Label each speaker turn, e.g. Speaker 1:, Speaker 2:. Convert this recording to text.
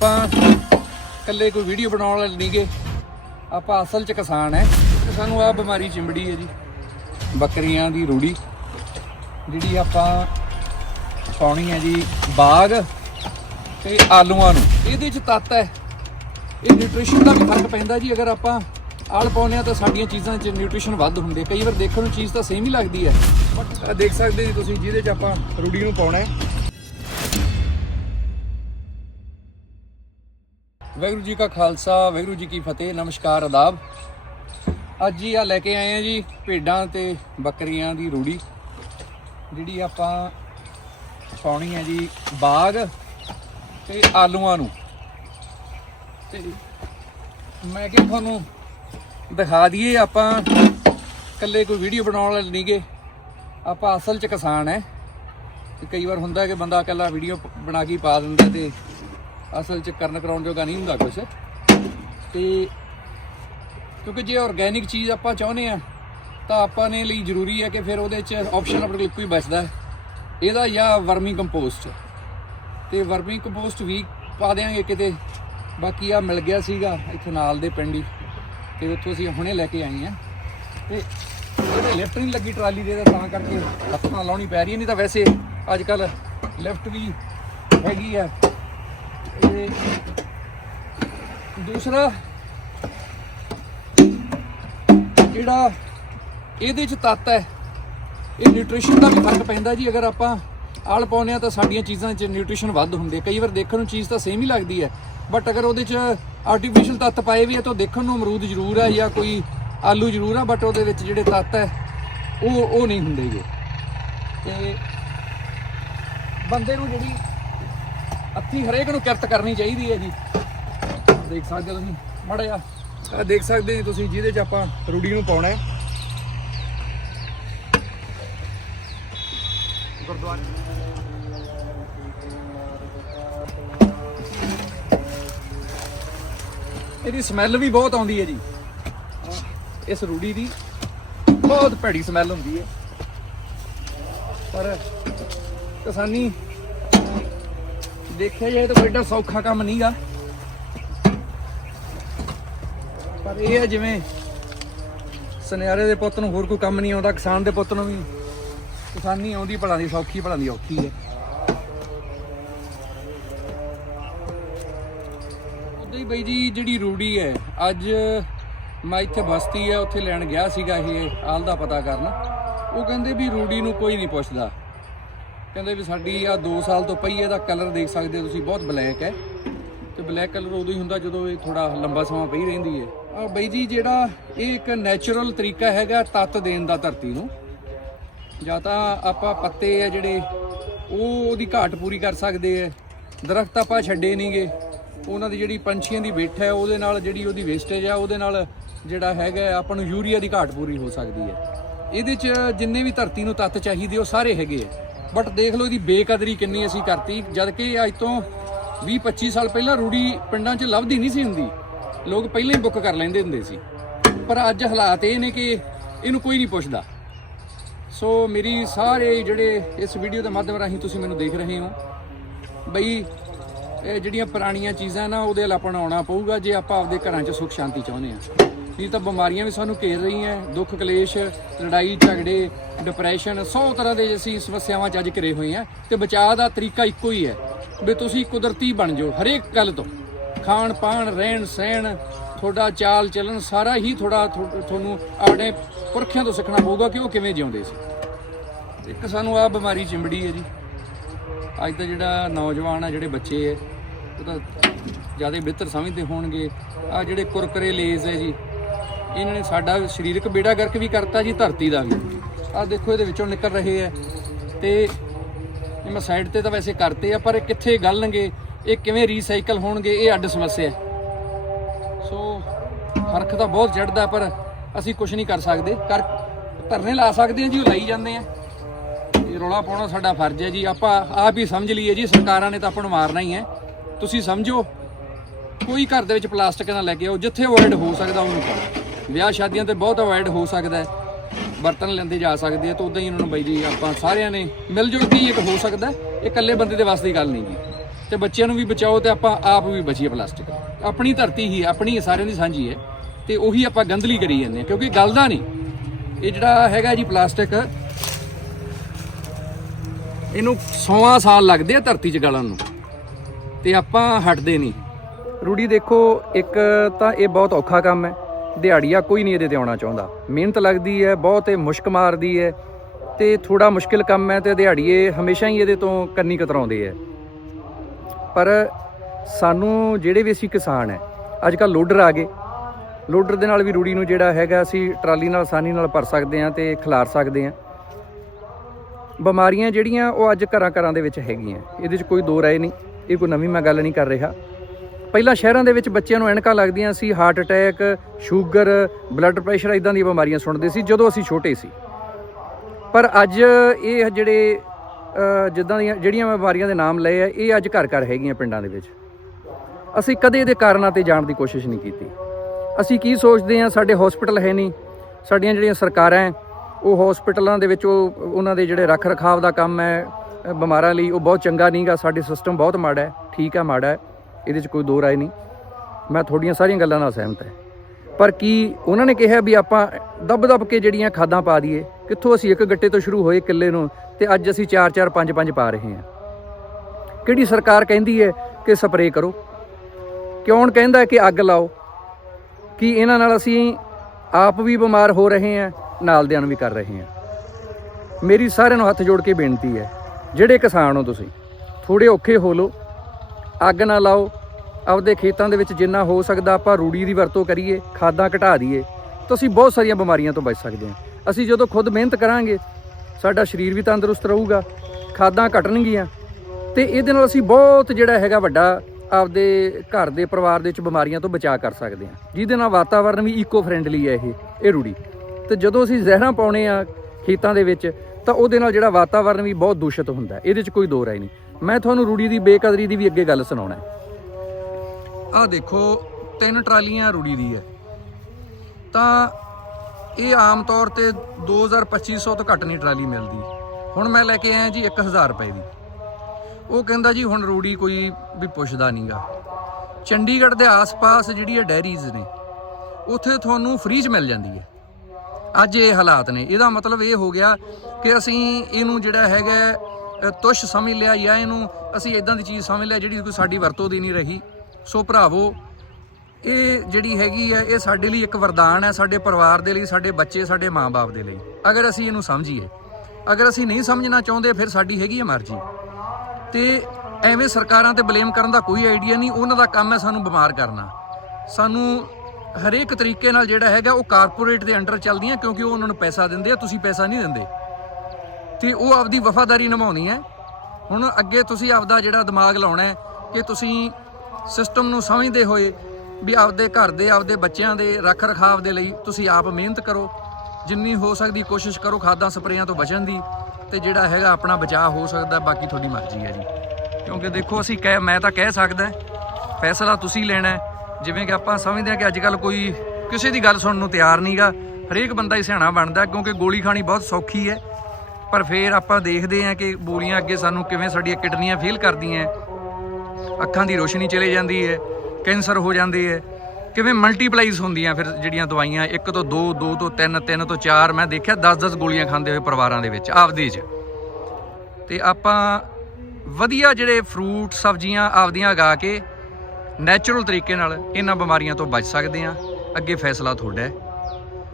Speaker 1: ਆਪਾਂ ਇਕੱਲੇ ਕੋਈ ਵੀਡੀਓ ਬਣਾਉਣ ਵਾਲੇ ਨਹੀਂਗੇ। ਆਪਾਂ ਅਸਲ 'ਚ ਕਿਸਾਨ ਹੈ ਸਾਨੂੰ ਆ ਬਿਮਾਰੀ ਚਿੰਬੜੀ ਹੈ ਜੀ। ਬੱਕਰੀਆਂ ਦੀ ਰੂੜੀ। ਜਿਹੜੀ ਆਪਾਂ ਪਾਉਣੀ ਹੈ ਜੀ ਬਾਗ ਤੇ ਆਲੂਆਂ ਨੂੰ। ਇਹਦੇ 'ਚ ਤੱਤ ਹੈ ਇਹ ਨਿਊਟ੍ਰੀਸ਼ਨ ਦਾ ਵੀ ਫ਼ਰਕ ਪੈਂਦਾ ਜੀ। ਅਗਰ ਆਪਾਂ ਆਲ ਪਾਉਂਦੇ ਆ ਤਾਂ ਸਾਡੀਆਂ ਚੀਜ਼ਾਂ 'ਚ ਨਿਊਟ੍ਰੀਸ਼ਨ ਵੱਧ ਹੁੰਦੇ ਕਈ ਵਾਰ ਦੇਖਣ ਨੂੰ ਚੀਜ਼ ਤਾਂ ਸੇਮ ਹੀ ਲੱਗਦੀ ਹੈ ਬਟ ਦੇਖ ਸਕਦੇ ਜੀ ਤੁਸੀਂ, ਜਿਹਦੇ 'ਚ ਆਪਾਂ ਰੂੜੀ ਨੂੰ ਪਾਉਣਾ ਹੈ ਵਾਹਿਗੁਰੂ ਜੀ ਕਾ ਖਾਲਸਾ, ਵਾਹਿਗੁਰੂ ਜੀ ਕੀ ਫਤਿਹ, ਨਮਸਕਾਰ ਆਦਾਬ ਅੱਜ ਹੀ ਆ ਲੈ ਕੇ ਆਏ ਆ ਜੀ ਭੇਡਾਂ ਤੇ ਬੱਕਰੀਆਂ ਦੀ ਰੂੜੀ, ਜਿਹੜੀ ਆਪਾਂ ਪਾਉਣੀ ਹੈ ਜੀ ਬਾਗ ਤੇ ਆਲੂਆਂ ਨੂੰ। ਤੇ ਮੈਂ ਕਿਹਾ ਤੁਹਾਨੂੰ ਦਿਖਾ ਦਈਏ ਆਪਾਂ, ਇਕੱਲੇ ਕੋਈ ਵੀਡੀਓ ਬਣਾਉਣ ਵਾਲੇ ਨਹੀਂਗੇ। ਆਪਾਂ ਅਸਲ 'ਚ ਕਿਸਾਨ ਹੈ ਤੇ ਕਈ ਵਾਰ ਹੁੰਦਾ ਕਿ ਬੰਦਾ ਇਕੱਲਾ ਵੀਡੀਓ ਬਣਾ ਕੇ ਪਾ ਦਿੰਦਾ ਤੇ ਅਸਲ 'ਚ ਕਰਨ ਕਰਾਉਣ ਜੋਗਾ ਨਹੀਂ ਹੁੰਦਾ ਕੁਛ। ਤੇ ਕਿਉਂਕਿ ਜੇ ਆਰਗੇਨਿਕ ਚੀਜ਼ ਆਪਾਂ ਚਾਹੁੰਦੇ ਆ ਤਾਂ ਆਪਾਂ ਨੇ ਲਈ ਜ਼ਰੂਰੀ ਹੈ ਕਿ ਫਿਰ ਉਹਦੇ 'ਚ ਆਪਸ਼ਨ ਆਪਣੇ ਕੋਲ ਇੱਕੋ ਹੀ ਬਚਦਾ ਹੈ। ਇਹਦਾ ਜਾਂ ਵਰਮੀ ਕੰਪੋਸਟ ਤੇ ਵਰਮੀ ਕੰਪੋਸਟ ਵੀ ਪਾ ਦੇਾਂਗੇ ਕਿਤੇ। ਬਾਕੀ ਆ ਮਿਲ ਗਿਆ ਸੀਗਾ ਇੱਥੇ ਨਾਲ ਦੇ ਪਿੰਡ ਹੀ। ਤੇ ਉੱਥੋਂ ਅਸੀਂ ਹੁਣੇ ਲੈ ਕੇ ਆਏ ਆ ਤੇ ਇਹਦੇ ਲਿਫਟ ਨਹੀਂ ਲੱਗੀ ਟਰਾਲੀ ਦੇ, ਤਾਂ ਕਰਕੇ ਹੱਥਾਂ ਲਾਉਣੀ ਪੈ ਰਹੀ ਨਹੀਂ ਤਾਂ ਵੈਸੇ ਅੱਜ ਕੱਲ ਲਿਫਟ ਵੀ ਹੈਗੀ ਆ ਤੇ ਦੂਸਰਾ ਜਿਹੜਾ ਇਹਦੇ ਚ ਤੱਤ ਹੈ, ਇਹ ਨਿਊਟ੍ਰੀਸ਼ਨ ਦਾ ਵੀ ਫ਼ਰਕ ਪੈਂਦਾ ਜੀ। ਅਗਰ ਆਪਾਂ ਆਲ ਪਾਉਂਦੇ ਆ ਤਾਂ ਸਾਡੀਆਂ ਚੀਜ਼ਾਂ 'ਚ ਨਿਊਟ੍ਰੀਸ਼ਨ ਵੱਧ ਹੁੰਦੇ ਕਈ ਵਾਰ ਦੇਖਣ ਨੂੰ ਚੀਜ਼ ਤਾਂ ਸੇਮ ਹੀ ਲੱਗਦੀ ਹੈ ਬਟ ਅਗਰ ਉਹਦੇ 'ਚ ਆਰਟੀਫੀਸ਼ੀਅਲ ਤੱਤ ਪਾਏ ਵੀ ਆ ਤਾਂ ਉਹ ਦੇਖਣ ਨੂੰ ਅਮਰੂਦ ਜ਼ਰੂਰ ਹੈ ਜਾਂ ਕੋਈ ਆਲੂ ਜ਼ਰੂਰ ਆ ਬਟ ਉਹਦੇ ਵਿੱਚ ਜਿਹੜੇ ਤੱਤ ਹੈ, ਉਹ ਉਹ ਨਹੀਂ ਹੁੰਦੇ ਗੇ। ਤੇ ਬੰਦੇ ਨੂੰ ਜਿਹੜੀ ਅੱਥੀ ਹਰੇਕ ਨੂੰ ਕਿਰਤ ਕਰਨੀ ਚਾਹੀਦੀ ਹੈ ਜੀ। ਦੇਖ ਸਕਦੇ ਹੋ ਤੁਸੀਂ, ਮਾੜਾ ਜਿਹਾ। ਆਹ ਦੇਖ ਸਕਦੇ ਜੀ ਤੁਸੀਂ, ਜਿਹਦੇ 'ਚ ਆਪਾਂ ਰੂੜੀ ਨੂੰ ਪਾਉਣਾ ਹੈ। ਗੁਰਦੁਆਰੇ। ਇਹਦੀ ਸਮੈਲ ਵੀ ਬਹੁਤ ਆਉਂਦੀ ਹੈ ਜੀ। ਇਸ ਰੂੜੀ ਦੀ ਬਹੁਤ ਭੈੜੀ ਸਮੈਲ ਹੁੰਦੀ ਹੈ। ਪਰ ਕਿਸਾਨੀ ਦੇਖਿਆ ਜਾਏ ਤਾਂ ਕੋਈ ਏਡਾ ਸੌਖਾ ਕੰਮ ਨਹੀਂਗਾ। ਪਰ ਇਹ ਹੈ ਜਿਵੇਂ ਸੁਨਿਆਰੇ ਦੇ ਪੁੱਤ ਨੂੰ ਹੋਰ ਕੋਈ ਕੰਮ ਨਹੀਂ ਆਉਂਦਾ, ਕਿਸਾਨ ਦੇ ਪੁੱਤ ਨੂੰ ਵੀ। ਕਿਸਾਨੀ ਆਉਂਦੀ, ਭਲਾ ਦੀ ਸੌਖੀ, ਭਲਾ ਦੀ ਔਖੀ ਹੈ। ਉਦੋਂ ਹੀ ਬਈ ਜੀ, ਜਿਹੜੀ ਰੂੜੀ ਹੈ, ਅੱਜ ਮੈਂ ਇੱਥੇ ਬਸਤੀ ਹੈ, ਉੱਥੇ ਲੈਣ ਗਿਆ ਸੀਗਾ ਇਹ, ਆਲ ਦਾ ਪਤਾ ਕਰਨ। ਉਹ ਕਹਿੰਦੇ ਵੀ ਰੂੜੀ ਨੂੰ ਕੋਈ ਨਹੀਂ ਪੁੱਛਦਾ। ਕਹਿੰਦੇ ਵੀ ਸਾਡੀ ਆ 2 ਸਾਲ ਤੋਂ ਪਈ ਇਹਦਾ ਕਲਰ ਦੇਖ ਸਕਦੇ ਹੋ ਤੁਸੀਂ, ਬਹੁਤ ਬਲੈਕ ਹੈ। ਤੇ ਬਲੈਕ ਕਲਰ ਉਦੋਂ ਹੀ ਹੁੰਦਾ ਜਦੋਂ ਇਹ ਥੋੜਾ ਲੰਬਾ ਸਮਾਂ ਪਈ ਰਹਿੰਦੀ ਹੈ। ਆ ਬਈ ਜੀ, ਜਿਹੜਾ ਇਹ ਇੱਕ ਨੈਚੁਰਲ ਤਰੀਕਾ ਹੈਗਾ ਤੱਤ ਦੇਣ ਦਾ ਧਰਤੀ ਨੂੰ, ਜਾਂ ਤਾਂ ਆਪਾਂ ਪੱਤੇ ਆ ਜਿਹੜੇ, ਉਹ ਉਹਦੀ ਘਾਟ ਪੂਰੀ ਕਰ ਸਕਦੇ ਆ। ਦਰਖਤ ਆਪਾਂ ਛੱਡੇ ਨਹੀਂਗੇ ਉਹਨਾਂ ਦੀ ਜਿਹੜੀ ਪੰਛੀਆਂ ਦੀ ਵੇਠ ਹੈ, ਉਹਦੇ ਨਾਲ ਜਿਹੜੀ ਉਹਦੀ ਵੇਸਟੇਜ ਆ, ਉਹਦੇ ਨਾਲ ਜਿਹੜਾ ਹੈਗਾ ਆਪਾਂ ਨੂੰ ਯੂਰੀਆ ਦੀ ਘਾਟ ਪੂਰੀ ਹੋ ਸਕਦੀ ਹੈ। ਇਹਦੇ 'ਚ ਜਿੰਨੇ ਵੀ ਧਰਤੀ ਨੂੰ ਤੱਤ ਚਾਹੀਦੇ, ਉਹ ਸਾਰੇ ਹੈਗੇ ਆ। ਬਟ ਦੇਖ ਲਓ ਇਹਦੀ ਬੇਕਦਰੀ ਕਿੰਨੀ ਅਸੀਂ ਕਰਤੀ। ਜਦ ਕਿ ਅੱਜ ਤੋਂ 20 25 ਸਾਲ ਪਹਿਲਾਂ ਰੂੜੀ ਪਿੰਡਾਂ 'ਚ ਲੱਭਦੀ ਨਹੀਂ ਸੀ ਹੁੰਦੀ। ਲੋਕ ਪਹਿਲਾਂ ਹੀ ਬੁੱਕ ਕਰ ਲੈਂਦੇ ਹੁੰਦੇ ਸੀ। ਪਰ ਅੱਜ ਹਾਲਾਤ ਇਹ ਨੇ ਕਿ ਇਹਨੂੰ ਕੋਈ ਨਹੀਂ ਪੁੱਛਦਾ। ਸੋ ਮੇਰੀ ਸਾਰੇ ਜਿਹੜੇ ਇਸ ਵੀਡੀਓ ਦੇ ਮਾਧਿਅਮ ਰਾਹੀਂ ਤੁਸੀਂ ਮੈਨੂੰ ਦੇਖ ਰਹੇ ਹੋ, ਬਈ ਇਹ ਜਿਹੜੀਆਂ ਪੁਰਾਣੀਆਂ ਚੀਜ਼ਾਂ ਨਾ, ਉਹਦੇ ਵੱਲ ਆਪਾਂ ਨੂੰ ਆਉਣਾ ਪਊਗਾ ਜੇ ਆਪਾਂ ਆਪਦੇ ਘਰਾਂ 'ਚ ਸੁੱਖ ਸ਼ਾਂਤੀ ਚਾਹੁੰਦੇ ਆ ਨਹੀਂ ਤਾਂ ਬਿਮਾਰੀਆਂ ਵੀ ਸਾਨੂੰ ਘੇਰ ਰਹੀਆਂ ਦੁੱਖ, ਕਲੇਸ਼, ਲੜਾਈ, ਝਗੜੇ ਡਿਪਰੈਸ਼ਨ 100 ਤਰ੍ਹਾਂ ਦੇ ਅਸੀਂ ਸਮੱਸਿਆਵਾਂ 'ਚ ਅੱਜ ਘਿਰੇ ਹੋਏ ਆ ਤੇ ਬਚਾਅ ਦਾ ਤਰੀਕਾ ਇੱਕੋ ਹੀ ਹੈ ਵੀ ਤੁਸੀਂ ਕੁਦਰਤੀ ਬਣ ਜਾਓ ਹਰੇਕ ਗੱਲ ਤੋਂ। ਖਾਣ, ਪਾਣ, ਰਹਿਣ, ਸਹਿਣ, ਤੁਹਾਡਾ ਚਾਲ ਚੱਲਣ ਸਾਰਾ ਹੀ ਥੋੜਾ ਤੁਹਾਨੂੰ ਆਪਣੇ ਪੁਰਖਿਆਂ ਤੋਂ ਸਿੱਖਣਾ ਪਊਗਾ ਕਿ ਉਹ ਕਿਵੇਂ ਜਿਉਂਦੇ ਸੀ। ਇੱਕ ਸਾਨੂੰ ਆ ਬਿਮਾਰੀ ਚਿੰਬੜੀ ਹੈ ਜੀ। ਅੱਜ ਦਾ ਜਿਹੜਾ ਨੌਜਵਾਨ ਆ, ਜਿਹੜੇ ਬੱਚੇ ਐ ਉਹ ਤਾਂ ਜ਼ਿਆਦਾ ਬਿਹਤਰ ਸਮਝਦੇ ਹੋਣਗੇ। ਆ ਜਿਹੜੇ ਕੁਰਕਰੇ ਲੇਜ਼ ਹੈ ਜੀ ਇਹਨਾਂ ਨੇ ਸਾਡਾ ਸਰੀਰਕ ਬੇੜਾ ਗਰਕ ਵੀ ਕਰਤਾ ਜੀ, ਧਰਤੀ ਦਾ ਵੀ। ਆ ਦੇਖੋ, ਇਹਦੇ ਵਿੱਚੋਂ ਨਿਕਲ ਰਹੇ ਐ ਤੇ ਇਹ ਮੈਂ ਸਾਈਡ ਤੇ ਤਾਂ ਵੈਸੇ ਕਰਤੇ ਆ, ਪਰ ਇਹ ਕਿੱਥੇ ਗਲਣਗੇ? ਇਹ ਕਿਵੇਂ ਰੀਸਾਈਕਲ ਹੋਣਗੇ? ਇਹ ਅੱਡ ਸਮੱਸਿਆ ਸੋ ਫ਼ਰਕ ਤਾਂ ਬਹੁਤ ਚੜਦਾ ਪਰ ਅਸੀਂ ਕੁਝ ਨਹੀਂ ਕਰ ਸਕਦੇ। ਕਰ, ਧਰਨੇ ਲਾ ਸਕਦੇ ਹਾਂ ਜੀ, ਉਹ ਲਾਈ ਜਾਂਦੇ ਆ। ਇਹ ਰੌਲਾ ਪਾਉਣਾ ਸਾਡਾ ਫਰਜ਼ ਹੈ ਜੀ। ਆਪਾਂ ਆਪ ਹੀ ਸਮਝ ਲਈਏ ਜੀ, ਸਰਕਾਰਾਂ ਨੇ ਤਾਂ ਆਪਾਂ ਨੂੰ ਮਾਰਨਾ ਹੀ ਹੈ। ਤੁਸੀਂ ਸਮਝੋ, ਕੋਈ ਘਰ ਦੇ ਵਿੱਚ ਪਲਾਸਟਿਕ ਨਾ ਲੈ ਕੇ ਆਓ, ਜਿੱਥੇ ਅਵੋਇਡ ਹੋ ਸਕਦਾ ਉਹਨੂੰ ਕਰੋ ਵਿਆਹ ਸ਼ਾਦੀਆਂ ਤੇ ਬਹੁਤ ਅਵੋਇਡ ਹੋ ਸਕਦਾ ਹੈ। ਬਰਤਨ ਲੈਂਦੇ ਜਾ ਸਕਦੇ ਆ ਤਾਂ ਉਦਾਂ ਹੀ ਉਹਨਾਂ ਨੂੰ ਬਈ ਜੀ ਆਪਾਂ ਸਾਰਿਆਂ ਨੇ ਮਿਲ ਜੁਲ ਕੇ ਇੱਕ ਹੋ ਸਕਦਾ ਇਹ ਇਕੱਲੇ ਬੰਦੇ ਦੇ ਵਾਸਤੇ ਗੱਲ ਨਹੀਂ ਜੀ ਤੇ ਬੱਚਿਆਂ ਨੂੰ ਵੀ ਬਚਾਓ ਤੇ ਆਪਾਂ ਆਪ ਵੀ ਬਚੀਏ ਪਲਾਸਟਿਕ ਆਪਣੀ ਧਰਤੀ ਹੀ ਆਪਣੀ ਸਾਰਿਆਂ ਦੀ ਸਾਂਝੀ ਹੈ। ਤੇ ਉਹੀ ਆਪਾਂ ਗੰਦਲੀ ਕਰੀ ਜਾਂਦੇ ਹਾਂ, ਕਿਉਂਕਿ ਗਲਦਾ ਨਹੀਂ। ਇਹ ਜਿਹੜਾ ਹੈਗਾ ਜੀ ਪਲਾਸਟਿਕ, ਇਹਨੂੰ 100 ਸਾਲ ਲੱਗਦੇ ਆ ਧਰਤੀ 'ਚ ਗਲਣ ਨੂੰ। ਤੇ ਆਪਾਂ ਹਟਦੇ ਨਹੀਂ। ਰੂੜੀ ਦੇਖੋ, ਇੱਕ ਤਾਂ ਇਹ ਬਹੁਤ ਔਖਾ ਕੰਮ ਹੈ। ਦਿਹਾੜੀਆ ਕੋਈ ਨਹੀਂ ਇਹਦੇ ਤੇ ਆਉਣਾ ਚਾਹੁੰਦਾ। ਮਿਹਨਤ ਲੱਗਦੀ ਹੈ, ਬਹੁਤ ਇਹ ਮੁਸ਼ਕ ਮਾਰਦੀ ਹੈ ਤੇ ਥੋੜਾ ਮੁਸ਼ਕਿਲ ਕੰਮ ਹੈ ਤੇ ਦਿਹਾੜੀਏ ਹਮੇਸ਼ਾ ਹੀ ਇਹਦੇ ਤੋਂ ਕੰਨੀ ਕਤਰਾਉਂਦੇ ਹੈ। ਪਰ ਸਾਨੂੰ ਜਿਹੜੇ ਵੀ ਅਸੀਂ ਕਿਸਾਨ ਹੈ ਅੱਜ ਕੱਲ ਲੋਡਰ ਆ ਗਏ। ਲੋਡਰ ਦੇ ਨਾਲ ਵੀ ਰੂੜੀ ਨੂੰ ਜਿਹੜਾ ਹੈਗਾ ਅਸੀਂ ਟਰਾਲੀ ਨਾਲ ਆਸਾਨੀ ਨਾਲ ਭਰ ਸਕਦੇ ਹਾਂ ਤੇ ਖਿਲਾਰ ਸਕਦੇ ਹਾਂ। ਬਿਮਾਰੀਆਂ ਜਿਹੜੀਆਂ ਉਹ ਅੱਜ ਘਰਾਂ ਘਰਾਂ ਦੇ ਵਿੱਚ ਹੈਗੀਆਂ। ਇਹਦੇ 'ਚ ਕੋਈ ਦੋ ਰਾਏ ਨਹੀਂ, ਇਹ ਕੋਈ ਨਵੀਂ ਮੈਂ ਗੱਲ ਨਹੀਂ ਕਰ ਰਿਹਾ। ਪਹਿਲਾਂ ਸ਼ਹਿਰਾਂ ਦੇ ਵਿੱਚ ਬੱਚਿਆਂ ਨੂੰ ਐਨਕਾਂ ਲੱਗਦੀਆਂ ਸੀ heart attack sugar blood pressure ਇਦਾਂ ਦੀਆਂ ਬਿਮਾਰੀਆਂ ਸੁਣਦੇ ਸੀ, ਜਦੋਂ ਅਸੀਂ ਛੋਟੇ ਸੀ। ਪਰ ਅੱਜ ਇਹ ਜਿਹੜੇ ਜਿੱਦਾਂ ਦੀਆਂ, ਜਿਹੜੀਆਂ ਬਿਮਾਰੀਆਂ ਦੇ ਨਾਮ ਲਏ ਆ, ਇਹ ਅੱਜ ਘਰ ਘਰ ਹੈਗੀਆਂ ਪਿੰਡਾਂ ਦੇ ਵਿੱਚ। ਅਸੀਂ ਕਦੇ ਇਹਦੇ ਕਾਰਨਾਂ ਤੇ ਜਾਣ ਦੀ ਕੋਸ਼ਿਸ਼ ਨਹੀਂ ਕੀਤੀ। ਅਸੀਂ ਕੀ ਸੋਚਦੇ ਹਾਂ, ਸਾਡੇ ਹਸਪੀਟਲ ਹੈ ਨਹੀਂ। ਸਾਡੀਆਂ ਜਿਹੜੀਆਂ ਸਰਕਾਰਾਂ ਹੈ, ਉਹ ਹਸਪੀਟਲਾਂ ਦੇ ਵਿੱਚ ਉਹ, ਉਹਨਾਂ ਦੇ ਜਿਹੜੇ ਰੱਖ ਰਖਾਵ ਦਾ ਕੰਮ ਹੈ, ਬਿਮਾਰਾਂ ਲਈ ਉਹ ਬਹੁਤ ਚੰਗਾ ਨਹੀਂਗਾ ਸਾਡੇ ਸਿਸਟਮ ਬਹੁਤ ਮਾੜਾ ਹੈ, ਠੀਕ ਹੈ ਮਾੜਾ ਹੈ। ਇਹਦੇ 'ਚ ਕੋਈ ਦੋ ਰਾਏ ਨਹੀਂ। ਮੈਂ ਤੁਹਾਡੀਆਂ ਸਾਰੀਆਂ ਗੱਲਾਂ ਨਾਲ ਸਹਿਮਤ ਹਾਂ। ਪਰ ਕੀ ਉਹਨਾਂ ਨੇ ਕਿਹਾ ਵੀ ਆਪਾਂ ਦੱਬ ਦੱਬ ਕੇ ਜਿਹੜੀਆਂ ਖਾਦਾਂ ਪਾ ਦਈਏ, ਕਿੱਥੋਂ ਅਸੀਂ ਇੱਕ ਗੱਟੇ ਤੋਂ ਸ਼ੁਰੂ ਹੋਏ ਕਿੱਲੇ ਨੂੰ ਤੇ ਅੱਜ ਅਸੀਂ 4 4 5 5 ਪਾ ਰਹੇ ਹਾਂ। ਕਿਹੜੀ ਸਰਕਾਰ ਕਹਿੰਦੀ ਹੈ ਕਿ ਸਪਰੇਅ ਕਰੋ? ਕਿਉਂ ਕਹਿੰਦਾ ਕਿ ਅੱਗ ਲਾਓ? ਕੀ ਇਹਨਾਂ ਨਾਲ ਅਸੀਂ ਆਪ ਵੀ ਬਿਮਾਰ ਹੋ ਰਹੇ ਹਾਂ ਨਾਲਦਿਆਂ ਨੂੰ ਵੀ ਕਰ ਰਹੇ ਹਾਂ? ਮੇਰੀ ਸਾਰਿਆਂ ਨੂੰ ਹੱਥ ਜੋੜ ਕੇ ਬੇਨਤੀ ਹੈ, ਜਿਹੜੇ ਕਿਸਾਨ ਹੋ ਤੁਸੀਂ ਥੋੜੇ ਔਖੇ ਹੋ ਲੋ ਅੱਗ ਨਾ ਲਾਓ ਆਪਦੇ ਖੇਤਾਂ ਦੇ ਵਿੱਚ ਜਿੰਨਾ ਹੋ ਸਕਦਾ ਆਪਾਂ ਰੂੜੀ ਦੀ ਵਰਤੋਂ ਕਰੀਏ, ਖਾਦਾਂ ਘਟਾ ਦਈਏ, ਤਾਂ ਅਸੀਂ ਬਹੁਤ ਸਾਰੀਆਂ ਬਿਮਾਰੀਆਂ ਤੋਂ ਬਚ ਸਕਦੇ ਹਾਂ। ਅਸੀਂ ਜਦੋਂ ਖੁਦ ਮਿਹਨਤ ਕਰਾਂਗੇ, ਸਾਡਾ ਸਰੀਰ ਵੀ ਤੰਦਰੁਸਤ ਰਹੂਗਾ, ਖਾਦਾਂ ਘਟਣਗੀਆਂ, ਤੇ ਇਹਦੇ ਨਾਲ ਅਸੀਂ ਬਹੁਤ ਜਿਹੜਾ ਹੈਗਾ ਵੱਡਾ ਆਪਦੇ ਘਰ ਦੇ ਪਰਿਵਾਰ ਦੇ ਵਿੱਚ ਬਿਮਾਰੀਆਂ ਤੋਂ ਬਚਾਅ ਕਰ ਸਕਦੇ ਹਾਂ। ਜਿਹਦੇ ਨਾਲ ਵਾਤਾਵਰਨ ਵੀ ਈਕੋ ਫ੍ਰੈਂਡਲੀ ਹੈ ਇਹ ਇਹ ਰੂੜੀ। ਤੇ ਜਦੋਂ ਅਸੀਂ ਜ਼ਹਿਰਾਂ ਪਾਉਣੇ ਆ ਖੇਤਾਂ ਦੇ ਵਿੱਚ, ਤਾਂ ਉਹਦੇ ਨਾਲ ਜਿਹੜਾ ਵਾਤਾਵਰਨ ਵੀ ਬਹੁਤ ਦੂਸ਼ਿਤ ਹੁੰਦਾ ਇਹਦੇ 'ਚ ਕੋਈ ਦੋ ਰਾਏ ਨਹੀਂ। ਮੈਂ ਤੁਹਾਨੂੰ ਰੂੜੀ ਦੀ ਬੇਕਦਰੀ ਦੀ ਵੀ ਅੱਗੇ ਗੱਲ ਸੁਣਾਉਣਾ ਹੈ। ਆ ਦੇਖੋ ਤਿੰਨ ਟਰਾਲੀਆਂ ਰੂੜੀ ਦੀ ਹੈ। ਤਾਂ ਇਹ ਆਮ ਤੌਰ ਤੇ 2250 ਤੋਂ ਘੱਟ ਨਹੀਂ ਟਰਾਲੀ ਮਿਲਦੀ। ਹੁਣ ਮੈਂ ਲੈ ਕੇ ਆਇਆ ਜੀ 1000 ਰੁਪਏ ਦੀ। ਉਹ ਕਹਿੰਦਾ ਜੀ ਹੁਣ ਰੂੜੀ ਕੋਈ ਵੀ ਪੁੱਛਦਾ ਨਹੀਂਗਾ। ਚੰਡੀਗੜ੍ਹ ਦੇ ਆਸ-ਪਾਸ ਜਿਹੜੀ ਹੈ ਡੈਰੀਜ਼ ਨੇ ਉੱਥੇ ਤੁਹਾਨੂੰ ਫ੍ਰੀ 'ਚ ਮਿਲ ਜਾਂਦੀ ਹੈ। ਅੱਜ ਇਹ ਹਾਲਾਤ ਨੇ। ਇਹਦਾ ਮਤਲਬ ਇਹ ਹੋ ਗਿਆ ਕਿ ਅਸੀਂ ਇਹਨੂੰ ਜਿਹੜਾ ਹੈਗਾ ਅ, ਸਮਝ ਲਿਆ ਜਾਂ ਇਹਨੂੰ ਅਸੀਂ ਇਦਾਂ ਦੀ ਚੀਜ਼ ਸਮਝ ਲਿਆ ਜਿਹੜੀ ਕੋਈ ਸਾਡੀ ਵਰਤੋਂ ਦੀ ਨਹੀਂ ਰਹੀ। ਸੋ ਭਰਾਵੋ, ਇਹ ਜਿਹੜੀ ਹੈਗੀ ਹੈ ਇਹ ਸਾਡੇ ਲਈ ਇੱਕ ਵਰਦਾਨ ਹੈ ਸਾਡੇ ਪਰਿਵਾਰ ਦੇ ਲਈ, ਸਾਡੇ ਬੱਚੇ, ਸਾਡੇ ਮਾਪੇ ਦੇ ਲਈ। ਅਗਰ ਅਸੀਂ ਇਹਨੂੰ ਸਮਝੀਏ, ਅਗਰ ਅਸੀਂ ਨਹੀਂ ਸਮਝਣਾ ਚਾਹੁੰਦੇ, ਫਿਰ ਸਾਡੀ ਹੈਗੀ ਹੈ ਮਰਜ਼ੀ। ਤੇ ਐਵੇਂ ਸਰਕਾਰਾਂ ਤੇ ਬਲੇਮ ਕਰਨ ਦਾ ਕੋਈ ਆਈਡੀਆ ਨਹੀਂ, ਉਹਨਾਂ ਦਾ ਕੰਮ ਹੈ ਸਾਨੂੰ ਬਿਮਾਰ ਕਰਨਾ। ਸਾਨੂੰ ਹਰੇਕ ਤਰੀਕੇ ਨਾਲ ਜਿਹੜਾ ਹੈਗਾ, ਉਹ ਕਾਰਪੋਰੇਟ ਦੇ ਅੰਡਰ ਚੱਲਦੀਆਂ, ਕਿਉਂਕਿ ਉਹ ਉਹਨਾਂ ਨੂੰ ਪੈਸਾ ਦਿੰਦੇ ਆ, ਤੁਸੀਂ ਪੈਸਾ ਨਹੀਂ ਦਿੰਦੇ। ਤੇ ਉਹ ਆਪਦੀ ਵਫਾਦਾਰੀ ਨਿਭਾਉਣੀ ਹੈ। ਹੁਣ ਅੱਗੇ ਤੁਸੀਂ ਆਪਦਾ ਜਿਹੜਾ ਦਿਮਾਗ ਲਾਉਣਾ ਹੈ, ਕਿ ਤੁਸੀਂ ਸਿਸਟਮ ਨੂੰ ਸਮਝਦੇ ਹੋਏ ਵੀ ਆਪਦੇ ਘਰ ਦੇ, ਆਪਦੇ ਬੱਚਿਆਂ ਦੇ ਰੱਖ ਰਖਾਵ ਦੇ ਲਈ ਤੁਸੀਂ ਆਪ ਮਿਹਨਤ ਕਰੋ। ਜਿੰਨੀ ਹੋ ਸਕਦੀ ਕੋਸ਼ਿਸ਼ ਕਰੋ ਖਾਦਾਂ ਸਪਰੇਆਂ ਤੋਂ ਬਚਣ ਦੀ ਤੇ ਜਿਹੜਾ ਹੈਗਾ ਆਪਣਾ ਬਚਾਅ ਹੋ ਸਕਦਾ, ਬਾਕੀ ਤੁਹਾਡੀ ਮਰਜ਼ੀ ਹੈ ਜੀ। ਕਿਉਂਕਿ ਦੇਖੋ ਅਸੀਂ ਕਹਿ, ਮੈਂ ਤਾਂ ਕਹਿ ਸਕਦਾ, ਫੈਸਲਾ ਤੁਸੀਂ ਲੈਣਾ ਜਿਵੇਂ ਕਿ ਆਪਾਂ ਸਮਝਦੇ ਹਾਂ ਕਿ ਅੱਜ ਕੱਲ ਕੋਈ ਕਿਸੇ ਦੀ ਗੱਲ ਸੁਣਨ ਨੂੰ ਤਿਆਰ ਨਹੀਂਗਾ ਹਰੇਕ ਬੰਦਾ ਹੀ ਸਿਆਣਾ ਬਣਦਾ ਕਿਉਂਕਿ ਗੋਲੀ ਖਾਣੀ ਬਹੁਤ ਸੌਖੀ ਹੈ। ਪਰ ਫਿਰ ਆਪਾਂ ਦੇਖਦੇ ਹਾਂ ਕਿ ਬੋਲੀਆਂ ਅੱਗੇ ਸਾਨੂੰ ਕਿਵੇਂ ਸਾਡੀਆਂ ਕਿਡਨੀਆਂ ਫੇਲ ਕਰਦੀਆਂ ਅੱਖਾਂ ਦੀ ਰੋਸ਼ਨੀ ਚਲੇ ਜਾਂਦੀ ਹੈ, ਕੈਂਸਰ ਹੋ ਜਾਂਦੇ ਹੈ। ਕਿਵੇਂ ਮਲਟੀਪਲਾਈਜ਼ ਹੁੰਦੀਆਂ ਫਿਰ ਜਿਹੜੀਆਂ ਦਵਾਈਆਂ, ਇੱਕ ਤੋਂ ਦੋ ਦੋ ਤੋਂ ਤਿੰਨ ਤਿੰਨ ਤੋਂ ਚਾਰ, ਮੈਂ ਦੇਖਿਆ 10-10 ਗੋਲੀਆਂ ਖਾਂਦੇ ਹੋਏ ਪਰਿਵਾਰਾਂ ਦੇ ਵਿੱਚ, ਆਪਦੇ 'ਚ। ਤੇ ਆਪਾਂ ਵਧੀਆ ਜਿਹੜੇ ਫਰੂਟ ਸਬਜ਼ੀਆਂ ਆਪਦੀਆਂ ਉਗਾ ਕੇ ਨੈਚੁਰਲ ਤਰੀਕੇ ਨਾਲ ਇਹਨਾਂ ਬਿਮਾਰੀਆਂ ਤੋਂ ਬਚ ਸਕਦੇ ਹਾਂ। ਅੱਗੇ ਫੈਸਲਾ ਤੁਹਾਡਾ ਹੈ।